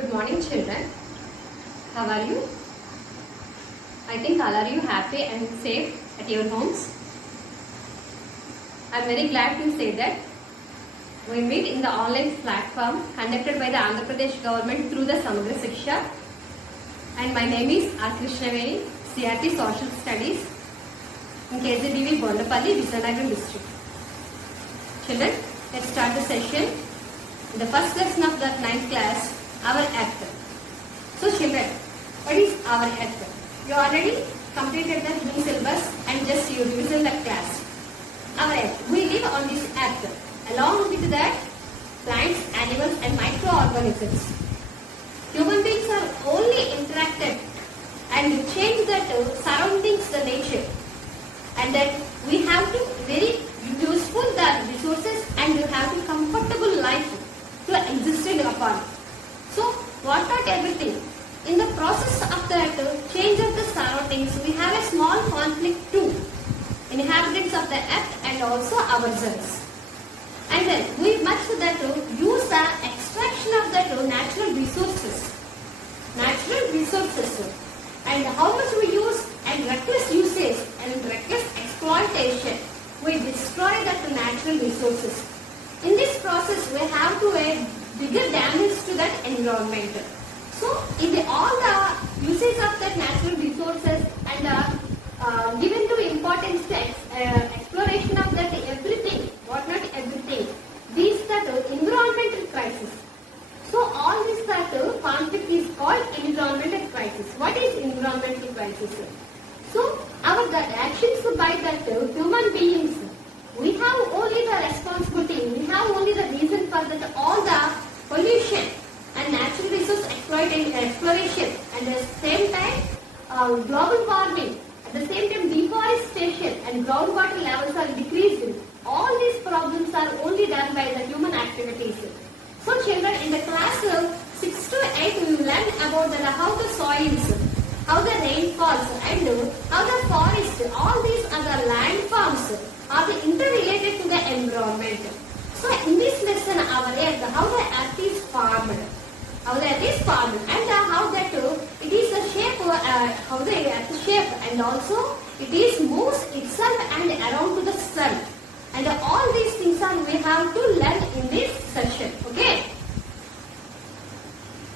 Good morning, children. How are you? I think all are you happy and safe at your homes? I am very glad to say that we meet in the online platform conducted by the Andhra Pradesh government through the Samagra Shiksha. And my name is R. Krishnaveni, CRT Social Studies in KZDV Bondapalli, Vizianagaram district. Children, let's start the session. The first lesson of the 9th class, our act. So children, what is our act? You already completed the new syllabus and just you revision the class. Our act. We live on this act. Along with that, plants, animals and microorganisms. Human beings are only interacted and change that surroundings, the nature. And that we have to very useful the resources and you have to comfortable life to exist upon. So, what not everything? In the process of that change of the surroundings, we have a small conflict too. Inhabitants of the earth and also ourselves. And then we must that use the extraction of that natural resources. Natural resources. And how much we use and reckless usage and reckless exploitation, we destroy that natural resources. In this process, we have to add bigger damage to that environment. So, in all the usage of that natural resources and given to importance to exploration of that everything, what not everything, these that environmental crisis. So, all this that conflict is called environmental crisis. What is environmental crisis? So, the actions by that human beings, we have only the responsibility, we have only the reason for that all the pollution and natural resource exploration and at the same time global warming, at the same time deforestation and groundwater levels are decreasing. All these problems are only done by the human activities. So children, in the class 6 to 8 we will learn about how the soils, how the rain falls and how the forest, all these are the landforms are interrelated to the environment. So in this lesson, our earth, how the earth is formed, and how that it is a shape, how the earth shape, and also it is moves itself and around to the sun. And all these things are we have to learn in this session. Okay.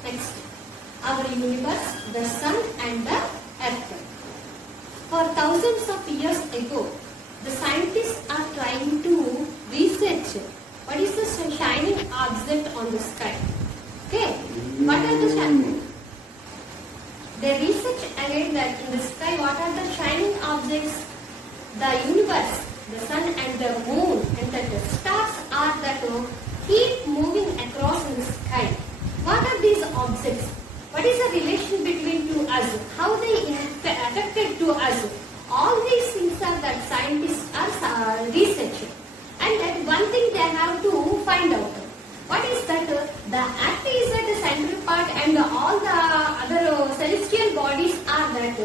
Next, our universe, the sun and the earth. For thousands of years ago, the scientists are trying to research what is the shining object on the sky. Okay, what are the shining? They research again that in the sky what are the shining objects? The universe, the sun and the moon and the stars are that keep moving across in the sky. What are these objects? What is the relation between to us? How they affected to us? All these things are that scientists are researching. And that one thing they have to find out. What is that? The earth is at the central part and all the other celestial bodies are that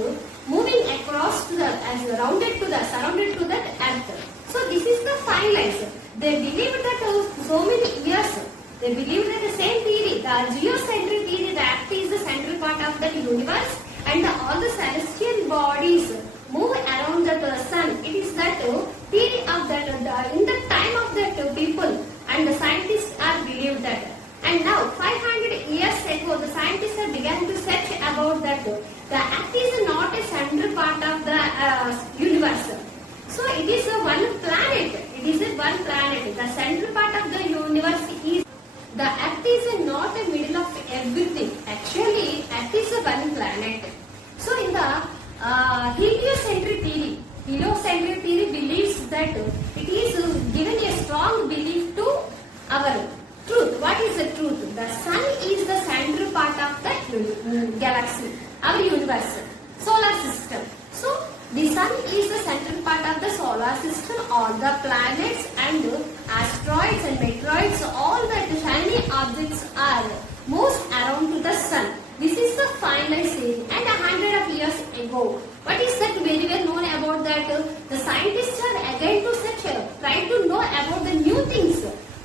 moving across to the, as surrounded to that earth. So this is the finalized. They believe that so many years, they believe that the same theory, the geocentric theory, the earth is the central part of the universe and all the celestial bodies move around the sun. It is that theory of that in the time of that people and the scientists are believed that. And now 500 years ago the scientists have begun to search about that the earth is not a central part of the universe. So it is a one planet. It is a one planet. The central part of the universe is the earth is not a middle of everything. Actually earth is a one planet. So in the heliocentric theory believes that it is given a strong belief to our truth. What is the truth? The sun is the central part of the galaxy, our universe, solar system. So the sun is the central part of the solar system. All the planets and asteroids and meteoroids, all the shiny objects are moves around to the sun. This is the finalized theory. And 100 of years ago, what is that very well known about that? The scientists are again to search, trying to know about the new things,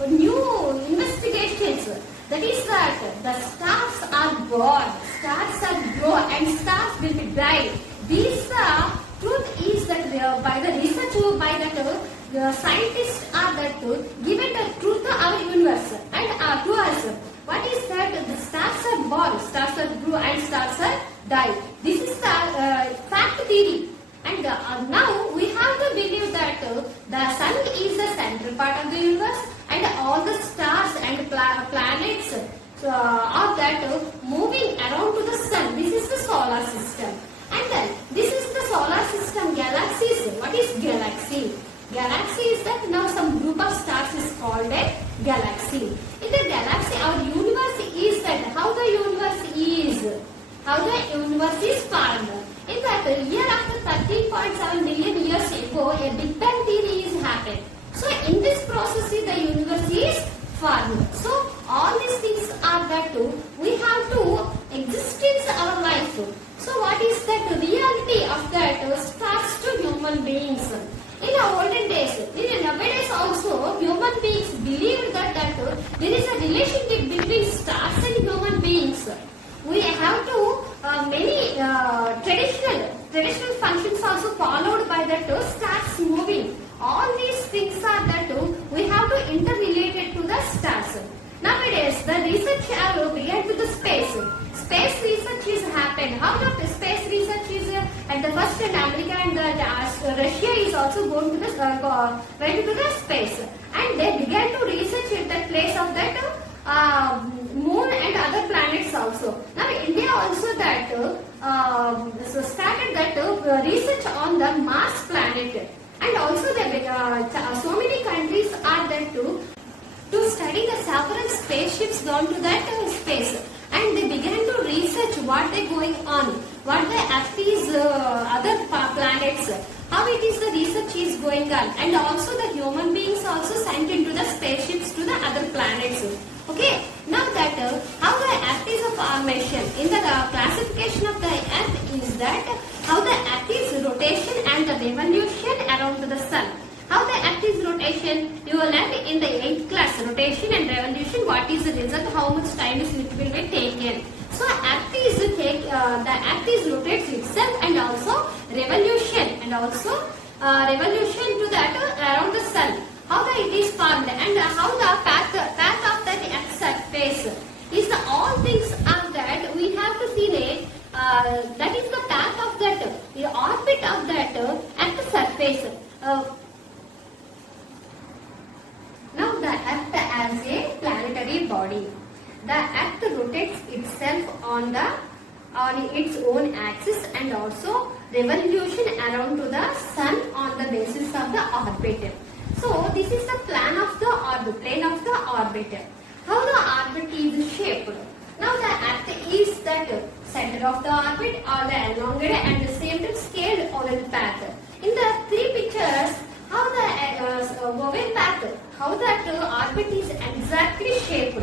new investigations. That is that the stars are born, stars are grow, and stars will be die. This truth is that by the research by that the scientists are that given the truth to our universe and to us. What is that? The stars are born, stars are grow, and stars are die. This is the fact theory. And now we have to believe that the sun is the central part of the universe, and all the stars and planets are that moving around to the sun. This is the solar system. And then this is the solar system, galaxies. What is galaxy? Galaxy is that now some group of stars is called a galaxy. In the galaxy, our universe is that how the universe is. How the universe is formed. In that year after 13.7 million years ago, a Big Bang theory is happened. So in this process, the universe is formed. So all these things are that we have to existence our life. So what is that reality of that starts to human beings. In the olden days, nowadays also, human beings believe that there is a relationship between stars and human beings. We have to many traditional functions also followed by that stars moving. All these things are that we have to interrelated to the stars. Nowadays, the research are began to the space. Space research is happened. How the space research is at the first in America and Russia is also going to the went to the space, and they began to research at the place of that moon and other planets also. Now India also that so started that research on the Mars planet, and also the so many countries are there to study the several spaceships gone to that space, and they began to research what they going on, what the Earth is, other planets, how it is the research is going on, and also the human beings also sent into the spaceships to the other planets. Okay, now that how the Earth is a formation, in the classification of the Earth is that how the Earth is rotation and the revolution around the sun. How the Earth is rotation, you will learn in the 8th class, rotation and revolution, what is the result, how much time is it will be taken. So Earth is the Earth is rotates itself, and also revolution revolution to that around the sun. How it is formed, and how the path of that Earth's surface is all things are that we have to see that is the path of that the orbit of that Earth's surface. Now the Earth as a planetary body. The Earth rotates itself on its own axis, and also revolution around to the sun on the basis of the orbit. So this is the plane of the orbit. How the orbit is shaped. Now the Earth is that center of the orbit or the elongated and the same time scaled oval path. In the three pictures, how the oval path, how that orbit is exactly shaped.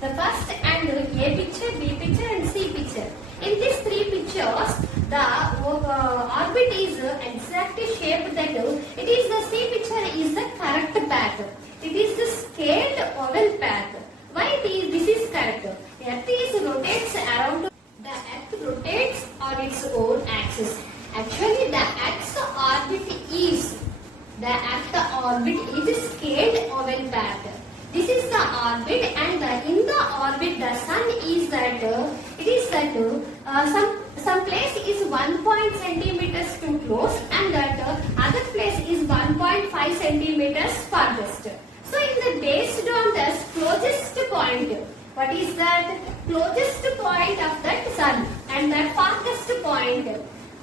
The first and A picture, B picture and C picture. In these three pictures, the orbit is exactly shaped that it is the C picture is the correct path. It is the scaled oval path. Why this is correct? Earth is rotates around. The Earth rotates on its own axis. Actually, the Earth's orbit is scaled oval path. This is the orbit, and in the orbit the sun is that it is that some place is 1 centimeters too close, and that other place is 1.5 centimeters farthest. So in the based on the closest point, what is that closest point of that sun and that farthest point,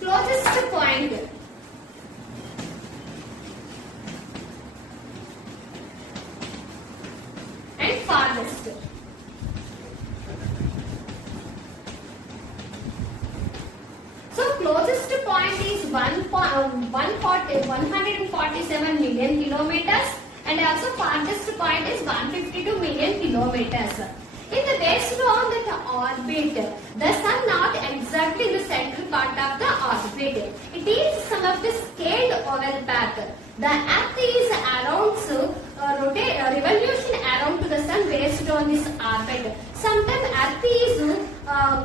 closest point. And farthest. So closest point is 147 million kilometers, and also farthest point is 152 million kilometers. In the based on the orbit, the sun not exactly in the central part of the orbit. It is some of the scaled oval path. The Earth is around revolution around to the sun based on this orbit. Sometimes Earth Earth is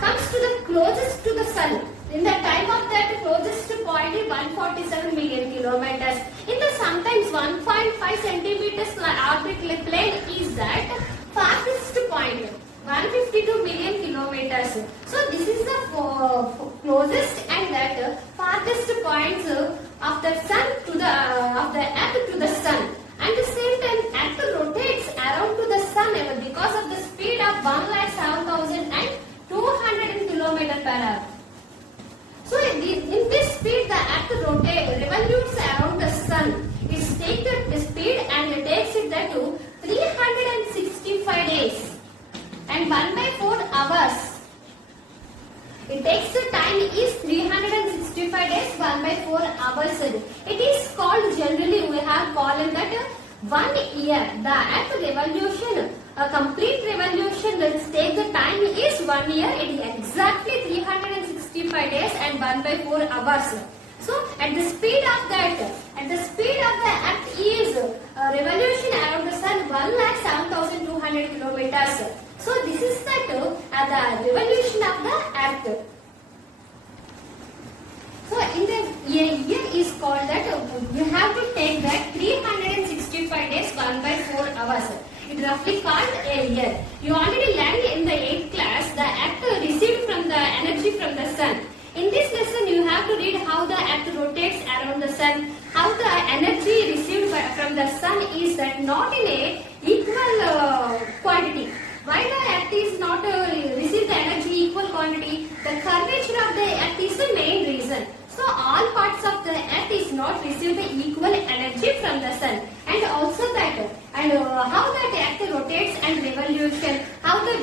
comes to the closest to the Sun. In the time of that closest point is 147 million kilometers. In the sometimes 1.5 centimeters orbital plane is that farthest point, 152 million kilometers. So this is the closest and that farthest points of the Sun to the of the Earth to the Sun. And the same time Earth rotates around to the Sun because of the speed of 1,07,200 km per hour. So in this speed the Earth revolutes around the Sun. It takes the speed and takes it there to 365 days and 1/4 hours. It takes the time is 365 days, 1/4 hours. It is called generally we have called that 1 year. The Earth revolution, a complete revolution that takes the time is 1 year. It is exactly 365 days and 1/4 hours. So at the speed of that, the Earth is revolution around the Sun 1,07,200 kilometers. So this is that the revolution of the Earth. So in the year is called that you have to take that 365 days 1/4 hours. It roughly called a year. You already learned in the 8th class the Earth received from the energy from the Sun. In this lesson you have to read how the Earth rotates around the Sun, how the energy received from the Sun is that not in a equal quantity. Why the Earth is not receive the energy equal quantity? The curvature of the Earth is the main reason. So all parts of the Earth is not receive the equal energy from the Sun, and also that how that Earth rotates and revolution, how the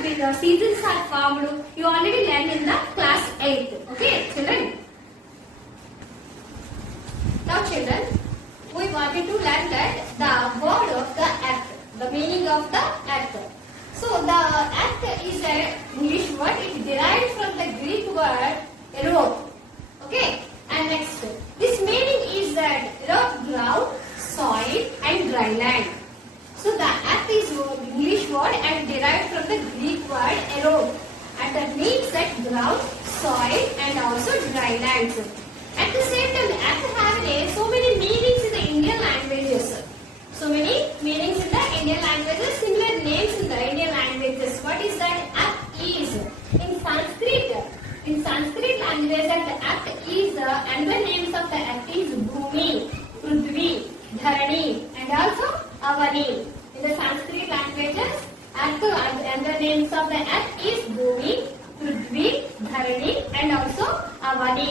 seasons are formed. You already learned in the class 8th. Okay, children. Now, children, we wanted to learn that the word of the Earth, the meaning of the Earth. So the Earth is an English word. It derived from the Greek word earth. Okay. And next, this meaning is that earth, ground, soil, and dry land. So the Earth is an English word and derived from the Greek word earth, and that means that ground, soil, and also dry lands. At the same time, Earth have so many meanings in the Indian languages. So many meanings in the Indian languages, similar names in the Indian languages. What is that? Earth is in Sanskrit. In Sanskrit language, that Earth is and the names of the Earth is Bhumi, Prithvi, Dharani, and also Avani. In the Sanskrit languages, Earth and the names of the Earth is Bhumi, Prithvi, Dharani, and also Avani.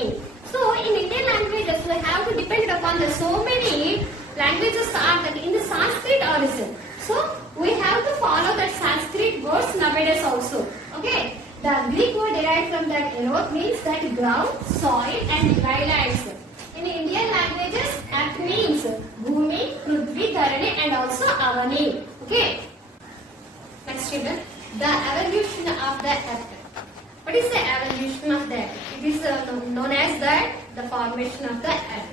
So in Indian languages, we have to depend upon the so many languages are that in the Sanskrit origin. So we have to follow that Sanskrit words nowadays also. Okay. The Greek word derived from that earth means that ground, soil, and dry lands. In Indian languages, Earth means Bhumi, Prithvi, Dharani, and also Avani. Okay. Next, children, the evolution of the Earth. What is the evolution of the Earth? It is known as the formation of the Earth.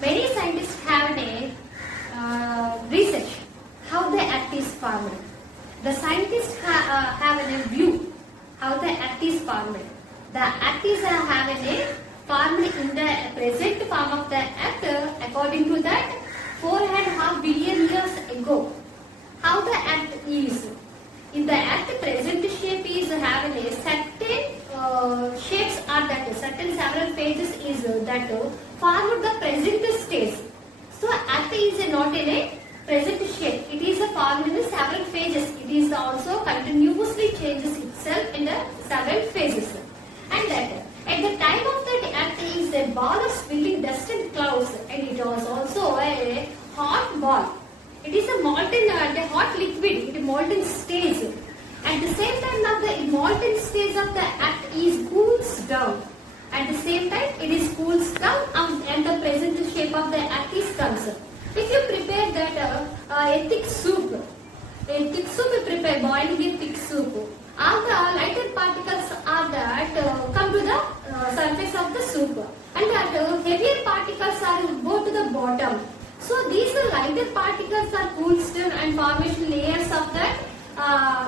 Many scientists have a research how the Earth is formed. The scientists have a view how the Earth is formed. The Earth is formed in the present form of the Earth according to that 4.5 billion years ago. How the Earth is. In the Earth present shape is having a certain shapes are that certain several phases is that formed the present stage. So Earth is not in a present shape. It is formed in several phases. It is also continuously changes itself in the several phases. And that at the time of that Earth is a ball of swirling dust and clouds, and it was also a hot ball. It is a molten and a hot liquid. It is molten stage. At the same time now the molten stage of the Earth is cools down. At the same time it is cools down and the present shape of the Earth is comes. If you prepare that a thick soup you prepare, boiling a thick soup, all the lighter particles are that come to the surface of the soup, and that heavier particles are go to the bottom. So these lighter particles are cooled down and formation layers of that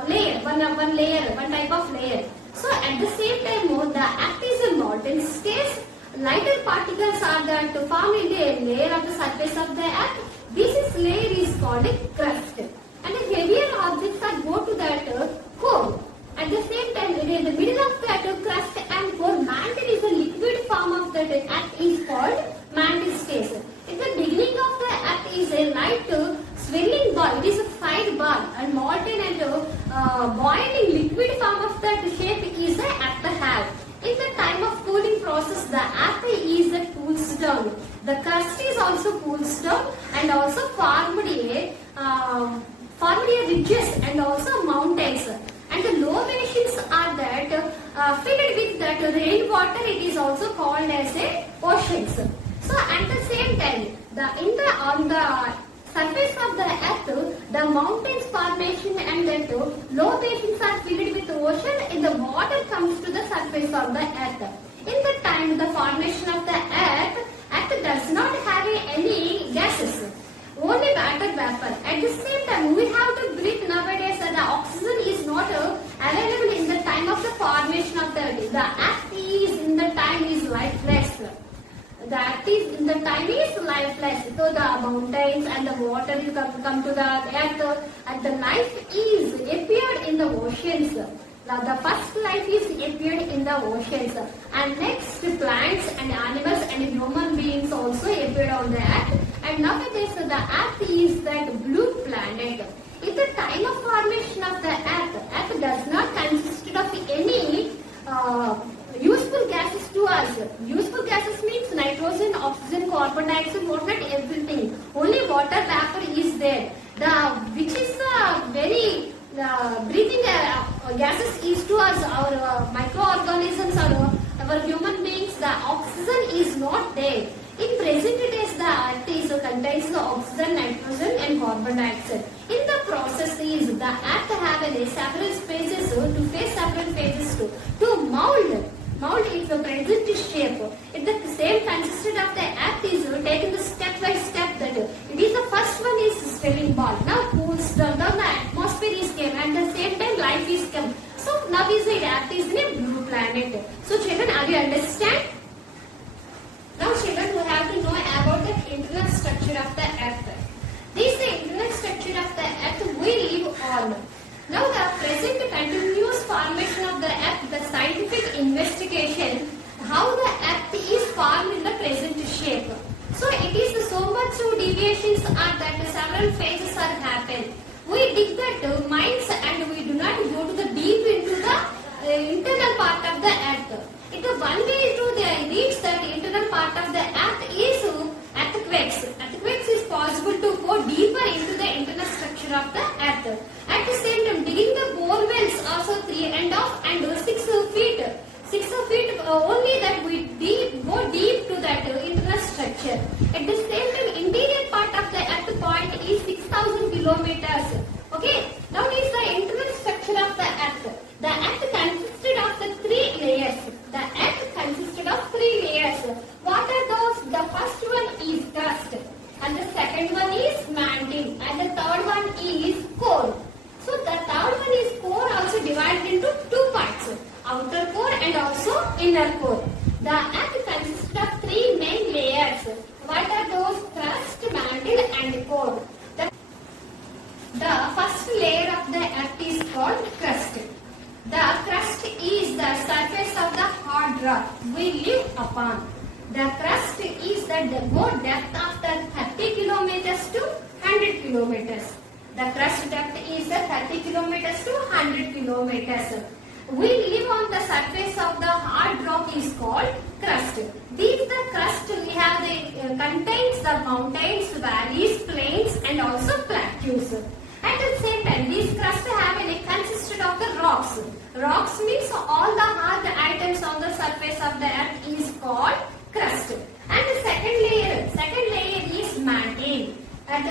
layer, one type of layer. So at the same time, the act is a molten state. Lighter particles are that formed in the layer of the surface of the act. This layer is called a crust. And the heavier objects are go to that core. At the same time, in the middle of that crust and core, mantle is a liquid form of that act is called mantle state. In the beginning of the act is a light swirling ball. It is a fried ball and molten and boiling liquid form of that shape is the act have. In the time of cooling process, the act is a cools down. The crust is also cools down and also formed a ridges and also mountains. And the low nations are that filled with that rainwater. It is also called as a oceans. So at the same time, on the surface of the earth, the mountains formation and the low basins are filled with ocean and the water comes to the surface of the earth. In the time the formation of the earth does not have any gases, only water vapor. At the same time, we have to breathe nowadays and the oxygen is not available in the time of the formation of the earth. The earth is in the time is lifeless. The earth is in the time is lifeless. So the mountains and the water will come to the earth and the life is appeared in the oceans. The first life is appeared in the oceans and next plants and animals and human beings also appeared on the earth. And nowadays the earth is that blue planet. In the time of formation of the earth does not consist of any useful gases to us. Useful gases means nitrogen, oxygen, carbon dioxide, whatnot, everything. Only water vapor is there. Which is very breathing gases is to us, our microorganisms or our human beings, the oxygen is not there. In present days, the earth is contains the oxygen, nitrogen and carbon dioxide. In the process is the earth have several phases to face several phases to mold its present shape. It the same consisted of the earth is taken the step by step that it is the first one is spinning ball. Now cools down, now the atmosphere is came and the same time life is come. So now is the earth is in a blue planet. So children, are you understand? Now children, we have to know about the internal structure of the earth. This is the internal structure of the earth we live on. Now the present continuous formation of the earth, the scientific investigation, how the earth is formed in the present shape. So it is so much deviations are that several phases are happen. We dig the mines and we do not go to the deep into the internal part of the earth. It is one way to reach that internal part of the earth is earthquakes. Earthquakes is possible to go deeper into the internal structure of the earth. At the same time, digging the bore wells also 3.5 and 6 feet. 6 feet only that we go deep to that internal structure. At the same time, interior part of the earth point is 6,000 kilometers. Okay. Now is the internal structure of the earth. The earth consisted of the 3 layers. The earth consisted of 3 layers. What are those? The first one is crust, and the second one is mantle, and the third one is core. So the third one is core also divided into 2 parts, outer core and also inner core. The earth consists of 3 main layers. What are those? Crust, mantle and core. The first layer of the earth is called crust. The crust is the surface of the hard rock we live upon. The crust is the depth of the 30 kilometers to 100 kilometers. The crust depth is the 30 kilometers to 100 kilometers. We live on the surface of the hard rock is called crust. These the crust we have contains the mountains, valleys, plains and also plateaus. At the same time, these crust have consisted of the rocks. Rocks means all the hard items on the surface of the earth is called crust. And the second layer is mantle. And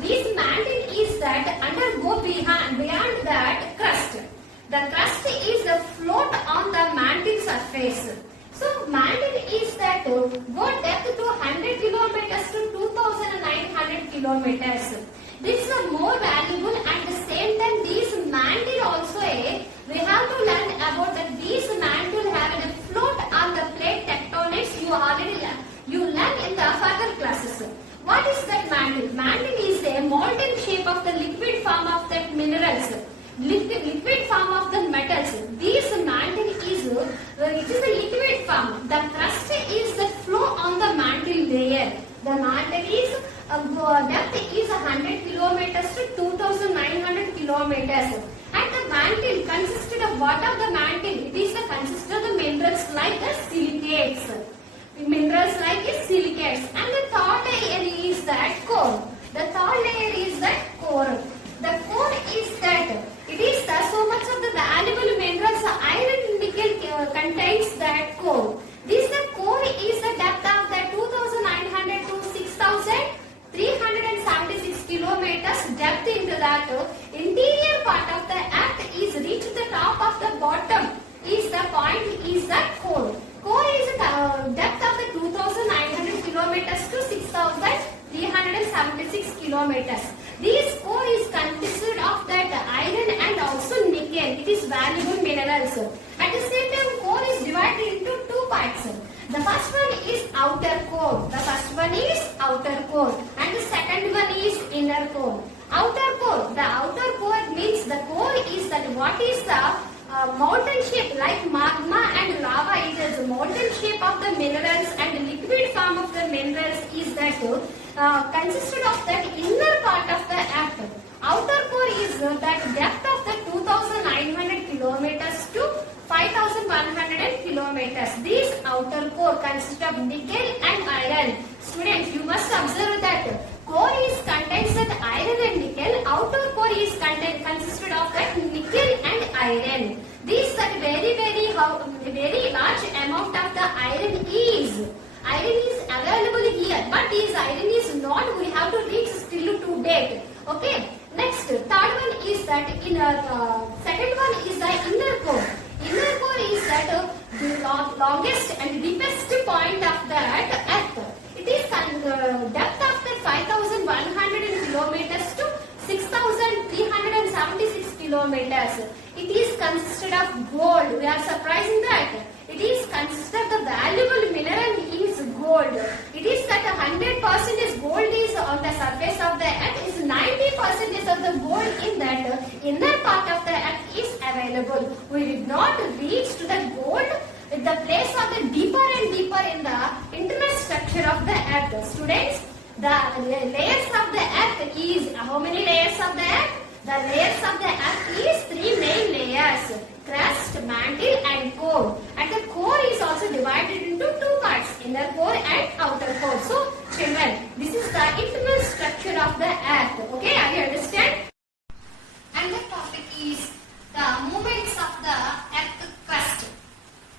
this mantle is that undergo beyond that crust. The crust is the float on the mantle surface. So mantle is that go depth to 100 kilometers to 2,900 kilometers. This is a more valuable and at the same time this mantle like the silicates. Minerals like silicates. And the third layer is that core. The third layer is that core. The core is that it is so much of the valuable minerals. Iron, nickel contains that core. This the core is the depth of the 2,900 to 6,376 kilometers depth into that. Interior part of the earth is reached the top of the bottom. Is the point is the core. Core is the depth of the 2,900 kilometers to 6,376 kilometers. This core is consisted of that iron and also nickel. It is valuable minerals. At the same time, core is divided into two parts. The first one is outer core. The first one is outer core, and the second one is inner core. Outer core. The outer core means the core is that what is the molten shape like magma and lava. It is molten shape of the minerals and liquid form of the minerals is that consisted of that inner part of the earth. Outer core is that depth of the 2,900 kilometers to 5,100 kilometers. This outer core consists of nickel and iron. Students, you must observe that core is contains that iron and nickel. Outer core is consisted of that nickel and iron. This that very large amount of the iron is available here, but this iron is not. We have to reach still to date. Okay. Next, third one is that second one is the inner core. Inner core is that the longest and deepest point of the earth. It is depth of the 5,100 kilometers to 6,376 kilometers. It is consisted of gold. We are surprising that. It is consisted of the valuable mineral is gold. It is that 100% gold is on the surface of the earth. Is 90% of the gold in that inner part of the earth is available. We did not reach to the gold. The place of the deeper and deeper in the internal structure of the earth. Students, the layers of the earth is how many layers of the earth? The layers of the earth is three main layers: crust, mantle, and core. And the core is also divided into two parts: inner core and outer core. So, children, this is the internal structure of the earth. Okay, are you understand? And the topic is the movements of the earth crust.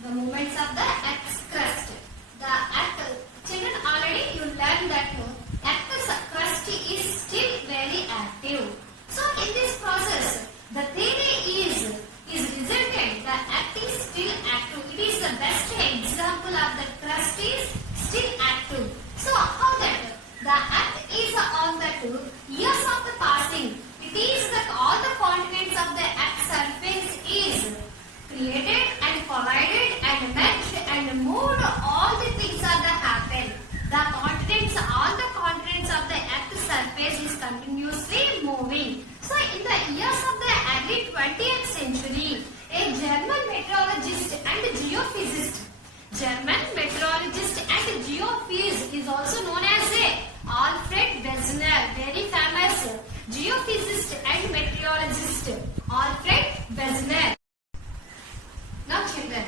The movements of the earth's crust. The earth, children, already you learned that earth's crust is still very active. So in this process, the theory is resulted the earth is still active. It is the best example of the crust is still active. So how that the earth is on the years of the passing. It is that all the continents of the earth's surface is created and collided and merged and moved. All the things are the happen. The continents, all the continents of the earth's surface is continuously moving. So in the years of the early 20th century, a German meteorologist and geophysicist is also known as Alfred Wegener, very famous geophysicist and meteorologist Alfred Wegener. Now children,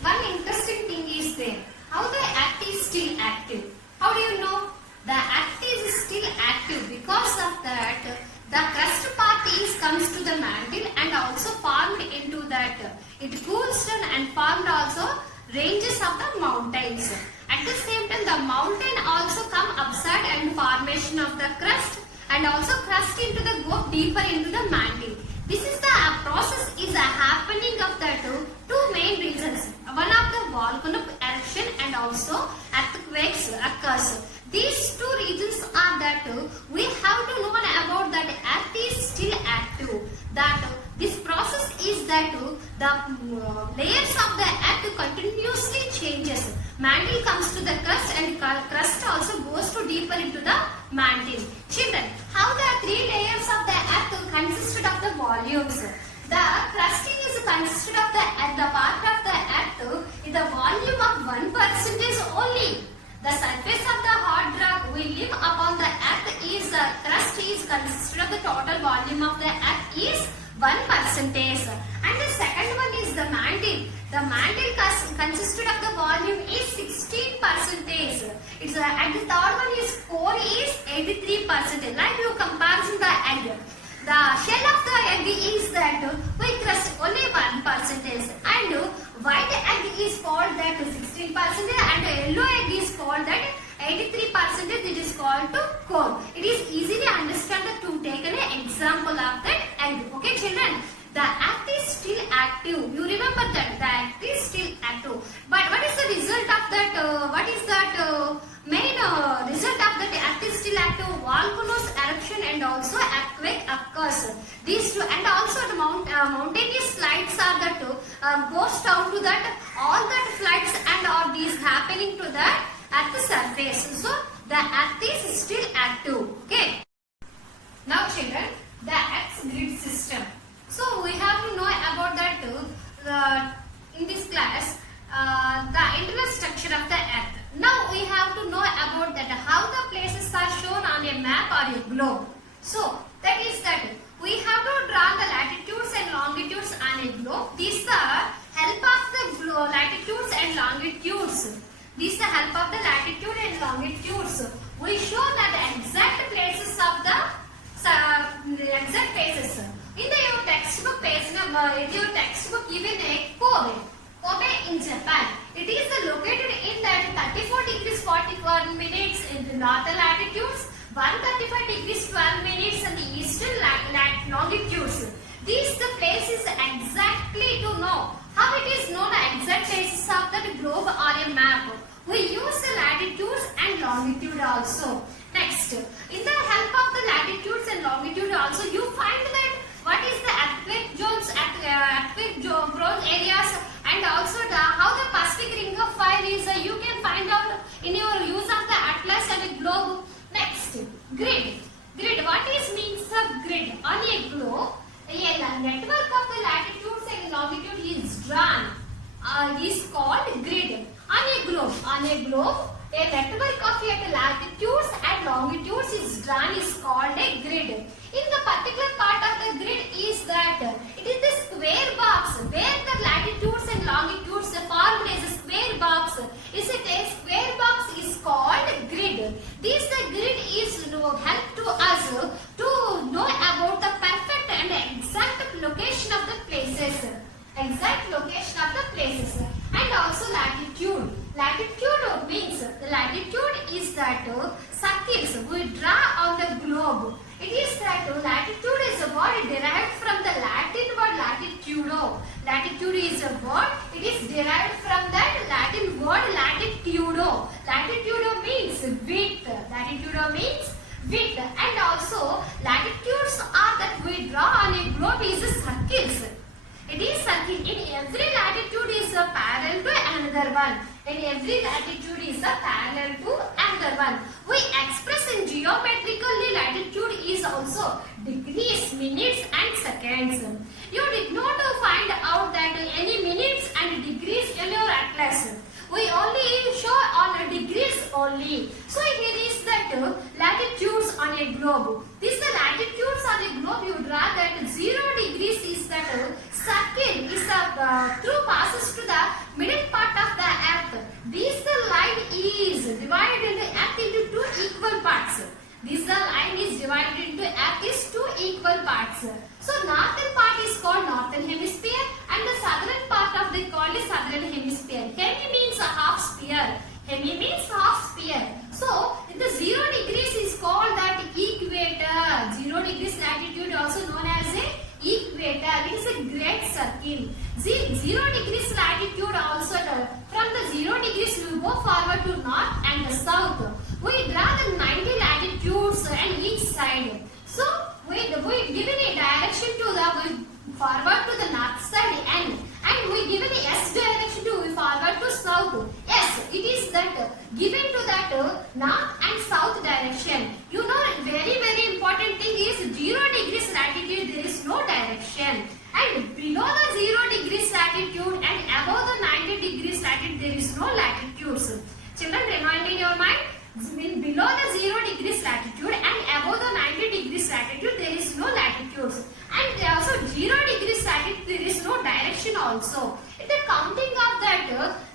one interesting thing is there. How the earth is still active? How do you know? The earth is still active because of that the crust part comes to the mantle and also formed into that. It cools down and formed also ranges of the mountains. At the same time, the mountain also come upside and formation of the crust and also crust into the go deeper into the mantle. This is the process is a happening of the two main reasons. One of the volcanic eruption and also earthquakes occurs. These two reasons are that we have to know about that earth is still active. That this process is that the layers of the earth continuously changes. Mantle comes to the crust and crust also goes to deeper into the mantle. Children, how the three layers of the earth consisted of the volumes. The crusting is consisted of the part of the earth in the volume of 1% only. The surface of the hard rock we live upon the earth is the crust is consisted of the total volume of the earth is 1%. And the second one is the mantle. The The mantle consisted of the volume is 16%. It's and the third one is core is 83%. Like you comparison the egg. The shell of the egg is that white crust only 1%, and white egg is called that 16%, and yellow egg is called that 83%. It is called to core. It is easily understood to take an example of that egg. Okay, children. The act is still active. You remember that the act is still active. But what is the result of that? What is that main result of that act is still active? Volcanoes eruption and also earthquake occurs. These two, and also the mountainous slides are that goes down to that all that flights and all these happening to the earth surface. So the earth is still active. Okay. Now children, the Earth's grid system. So we have to know about that in this class, the internal structure of the earth. Now we have to know about that how the places are shown on a map or a globe. So that is that we have to draw the latitudes and longitudes on a globe. This is the help of the latitudes and longitudes. This is the help of the latitude and longitudes. We show that the exact places of the exact places. In your textbook page number, in your textbook given a Kobe in Japan. It is located in that 34 degrees 41 minutes in the northern latitudes, 135 degrees 12 minutes in the eastern longitudes. These the places exactly to know how it is known exact places of the globe or a map. We use the latitudes and longitude also. Next, in the help of the latitudes and longitude also, you find that what is the earthquake zones, earthquake prone areas, and also how the Pacific Ring of Fire is. You can find out in your use of the atlas and the globe. Next, grid. Grid. What is means of grid? On a globe, a network of the latitudes and longitude is drawn. Is called grid. On a globe, a network of latitudes and longitudes is drawn is called a grid. In the particular part of the grid is that it is the square box where the latitudes and longitudes formed as a square box. Is it a square box is called grid. This the grid is help to us to know about the perfect and exact location of the places. Exact location of the places. And also latitude. Latitude means the latitude is that circles we draw on the globe. It is that latitude is a word derived from the Latin word latitudo. Latitude is a word. It is derived from that Latin word latitudo. Latitudo means width. Latitudo means width. And also latitudes are that we draw on a globe is circles. It is circle. In every latitude is a parallel to another one. In every latitude is a parallel to another one. We express in geometrically latitude is also degrees, minutes and seconds. You did not find out that any minutes and degrees in your atlas. We only show on degrees only. So here is that latitudes on a globe. This the latitudes on a globe you draw that 0 degrees is that circle is through passes to the middle part of the earth. This the line is divided into earth into two equal parts. This the line is divided into earth is two equal parts. So northern part is called northern hemisphere and the southern part of the called is southern hemisphere. Hemi means a half sphere. Hemi means half sphere. So the 0 degrees is called that equator. 0 degrees latitude also known as a equator. It is a great circle. 0 degrees latitude also from the 0 degrees we go forward to north and the south. We draw the 90 latitudes and each side. So we given a direction to the forward to the north side and we given a S direction to forward to south. Yes, it is that given to that north and south direction. You know, very important thing is 0 degrees latitude there is no direction, and below the 0 degrees latitude and above the 90 degrees latitude there is no latitudes. Children, remind in your mind, below the 0 degrees latitude and above the 90 degrees latitude there is no latitudes, and also 0 degrees latitude there is no direction also. It counting of that,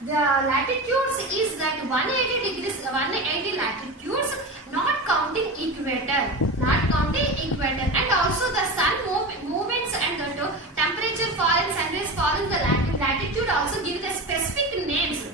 the latitudes is that 180 degrees, 180 latitudes, not counting equator, and also the sun movements and the temperature fall and sunrise fall in the latitude also give the specific names.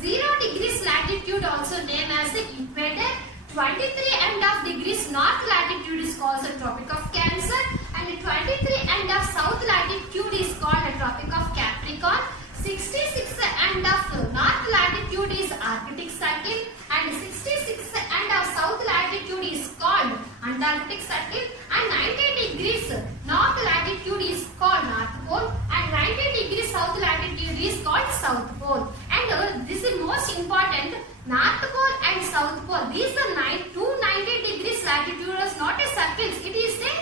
0 degrees latitude also named as the equator. 23 and half degrees north latitude is called the Tropic of Cancer, and 23 and half south latitude is called the Tropic of Capricorn. 66 and half north latitude is Arctic Circle, and 66 and half south latitude is called Antarctic Circle, and 90 degrees north latitude is called North Pole, and 90 degrees south latitude is called South Pole. And this is most important, North Pole and South Pole, these are 290 degrees latitude is not a circles, it is a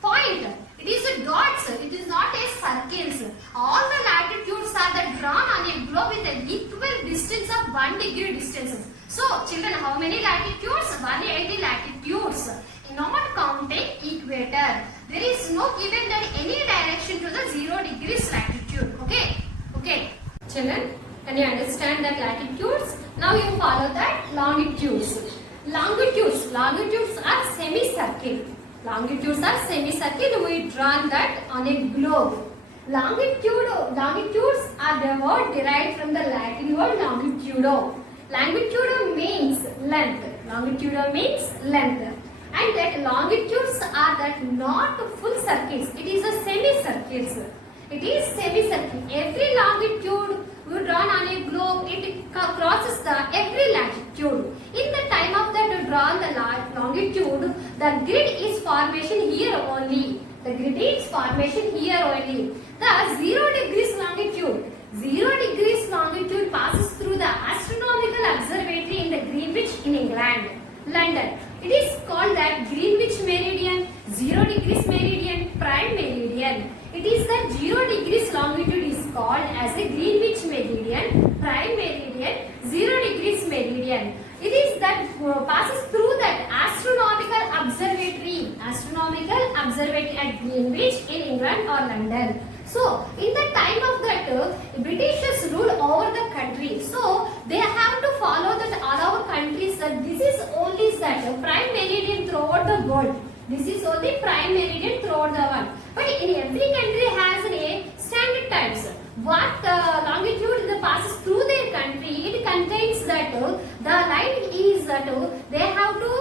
point, it is a dots, it is not a circles. All the latitudes are drawn on a globe with an equal distance of 1 degree distances. So children, how many latitudes? 180 latitudes, not counting equator. There is no given that any direction to the 0 degrees latitude. Okay. Children, can you understand that latitudes? Now you follow that longitudes. Longitudes are semicircle. We draw that on a globe. Longitudes are the word derived from the Latin word longitudo. Longitudo means length. And that longitudes are that not full circles. It is a semicircles. Every longitude you drawn on a globe, it crosses the every latitude. In the time of that you draw the longitude, the grid is formation here only. The 0 degrees longitude passes through the astronomical observatory in the Greenwich in England, London. It is called that Greenwich meridian, 0 degrees meridian, prime meridian. It is the 0 degrees longitude is called as a Greenwich meridian, prime meridian, 0 degrees meridian. It is that passes through that astronomical observatory at Greenwich in England or London. So, in the time of that, Britishers rule over the country. So, they have to follow that all our countries that this is only that prime meridian throughout the world. This is only prime meridian throughout the world. But in every country has a standard times. What longitude that passes through their country, it contains that the line is that they have to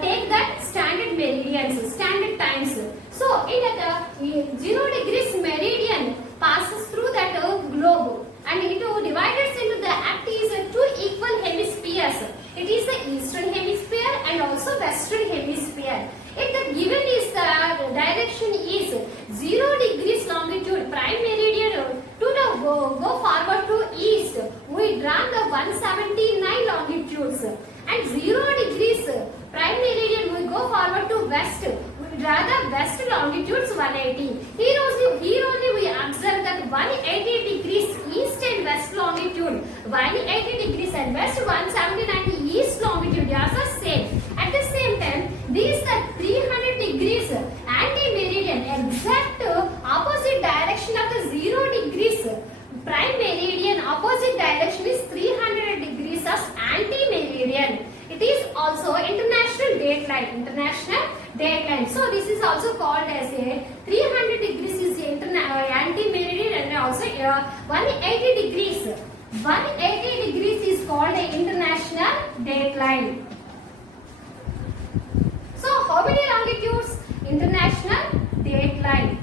take that standard meridians, standard times. So, in that 0 degrees meridian passes through that globe, and it divides into the act is two equal hemispheres. It is the eastern hemisphere and also western hemisphere. The given is the direction is 0 degrees longitude, prime meridian to the go forward to east. We draw the 179 longitudes, and 0 degrees prime meridian we go forward to west. We draw the west longitudes 180. Here only we observe that 180 degrees east and west longitude, 180 degrees and west, 179 east longitude. They are the same. At the same time, these are 300 degrees anti-meridian, exact opposite direction of the 0 degrees prime meridian, opposite direction is 300 degrees as anti-meridian. It is also international dateline. So this is also called as a 300 degrees is anti-meridian, and also 180 degrees. 180 degrees is called a international dateline. So how many longitudes? International dateline.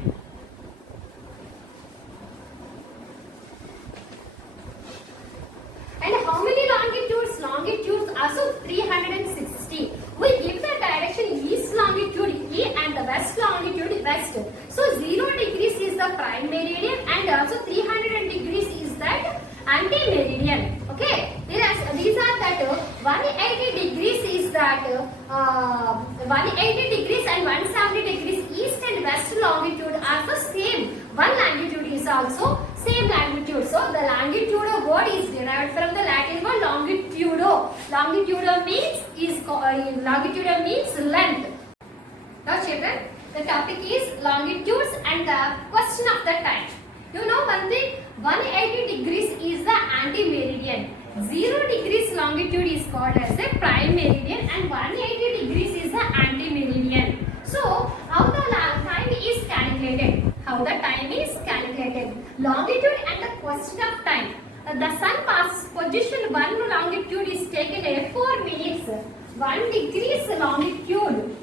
And how many longitudes? Longitudes also 360. We give the direction east longitude E and the west longitude west. So 0 degrees is the prime meridian, and also 300 degrees is that anti-meridian. Okay. These are that 180 degrees is that 180 degrees and 170 degrees east and west longitude are the same. One longitude is also same longitude. So the longitudo word is derived from the Latin word longitudo. Longitudo means length. Now children, the topic is longitudes and the question of the time. You know one thing, 180 degrees is the anti-meridian. 0 degrees longitude is called as the prime meridian and 180 degrees is the anti-meridian. So, how the time is calculated? How the time is calculated? Longitude and the question of time. The sun passes position 1 longitude is taken at 4 minutes. 1 degrees longitude.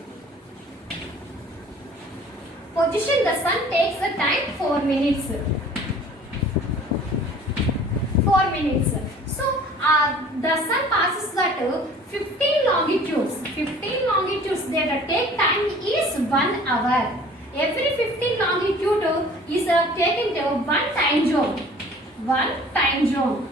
Position the sun takes the time 4 minutes. 4 minutes. So, the sun passes that 15 longitudes. 15 longitudes, their take time is 1 hour. Every 15 longitude is taken to 1 time zone. 1 time zone.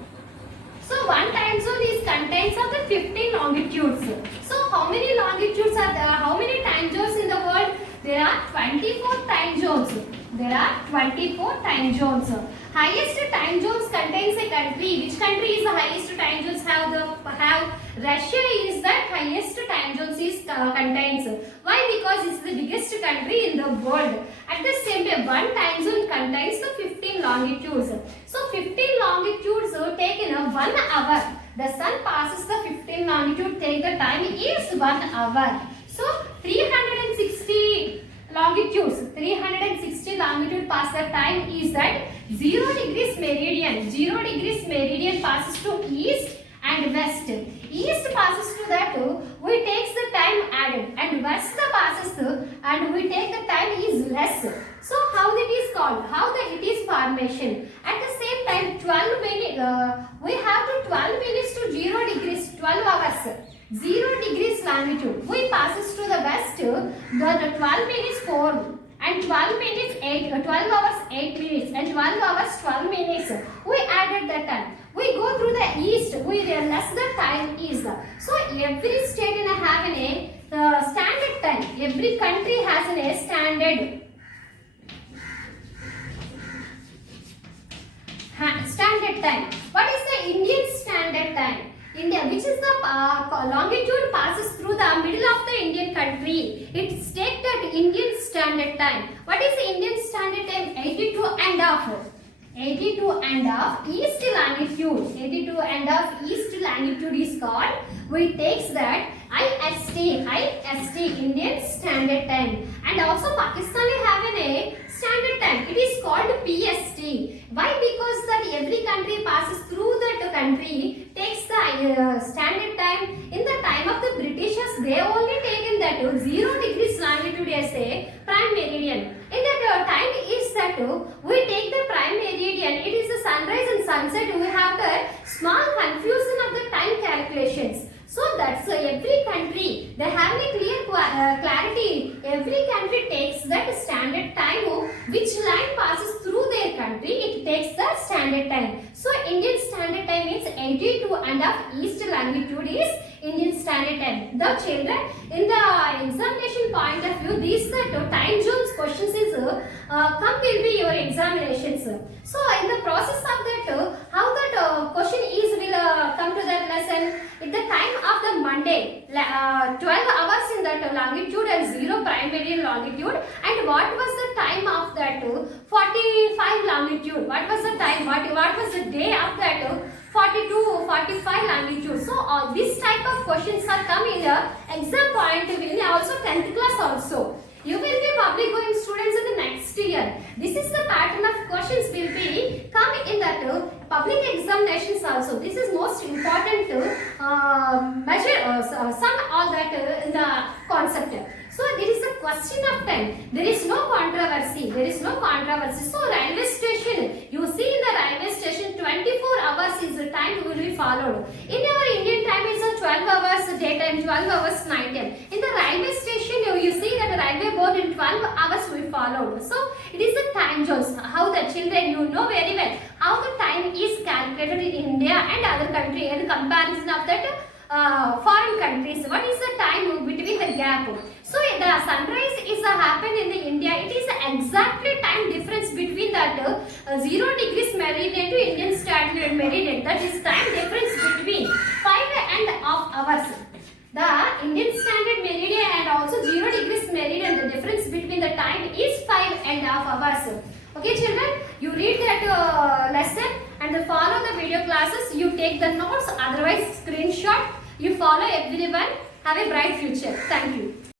So, 1 time zone is contains of the 15 longitudes. So, how many longitudes are there? How many time zones in the world? There are 24 time zones. There are 24 time zones. Highest time zones contains a country. Which country is the highest time zones have? Russia is the highest time zones is contains. Why? Because it's the biggest country in the world. At the same time, 1 time zone contains the 15 longitudes. So 15 longitudes taken 1 hour. The sun passes the 15 longitude. Take the time is 1 hour. So 360 longitudes. 360 longitude pass the time is that 0 degrees meridian. 0 degrees meridian passes to east and west. East passes to that we takes the time added and west passes and we take the time is less. So how it is called? How it is formation? At the same time 12 minutes we have to 12 minutes to 0 degrees 12 hours. 0 degrees longitude. We passes to the west the 12 minutes 4 and 12 minutes 8 12 hours 8 minutes and 12 hours 12 minutes. We added that time. We go through the east. We realize the time is. So every state in have a standard time. Every country has a standard time. What is the Indian standard time? India, which is the longitude passes through the middle of the Indian country. It's stated Indian standard time. What is the Indian standard time? 82 and half. 82 and half east longitude. 82 and half east longitude is called. We takes that IST Indian standard time. And also Pakistani have a standard time. It is called PST. Why? Because that every country passes through that country takes the standard time. In the time of the Britishers, they only taken that 0 degrees longitude as a prime meridian. In that time is that we take the prime meridian. It is the sunrise and sunset. We have the small confusion of the time calculations. So that's every country, they have a clear clarity. Every country takes that standard time. Which line passes through their country, it takes the standard time. So Indian standard time is 82 and half east longitude is Indian standard time. The children, in the examination point of view, these time zones questions is come will be your examinations. So in the process of that, how that question is will come to that lesson. At the time of the Monday, 12 hours in that longitude and 0 prime meridian longitude. And what was the time of that 45 longitude? What was the time? What was the day of that 42, 45 longitude? So this type of questions are coming in the exam point of view. Also 10th class also. You will be public going students in the next year. This is the pattern of questions will be come in that public examinations also. This is most important to measure sum all that in the concept. So there is a question of time. There is no controversy. There is no controversy. So railway station, you see in the railway station 24 hours is the time will be followed. In our Indian time is a 12 hours daytime, 12 hours night time. In the railway station you see that the railway board in 12 hours we followed. So it is the time zones. How the children, you know very well how the time is calculated in India and other country and comparison of that foreign countries. What is the time between the gap? So the sunrise is happen in the India. It is exactly time difference between that 0 degrees meridian to Indian standard meridian. That is time difference between 5.5 hours. The Indian standard meridian and also 0 degrees meridian. The difference between the time is 5.5 hours. Okay, children, you read the classes, you take the notes, otherwise screenshot. You follow everyone. Have a bright future. Thank you.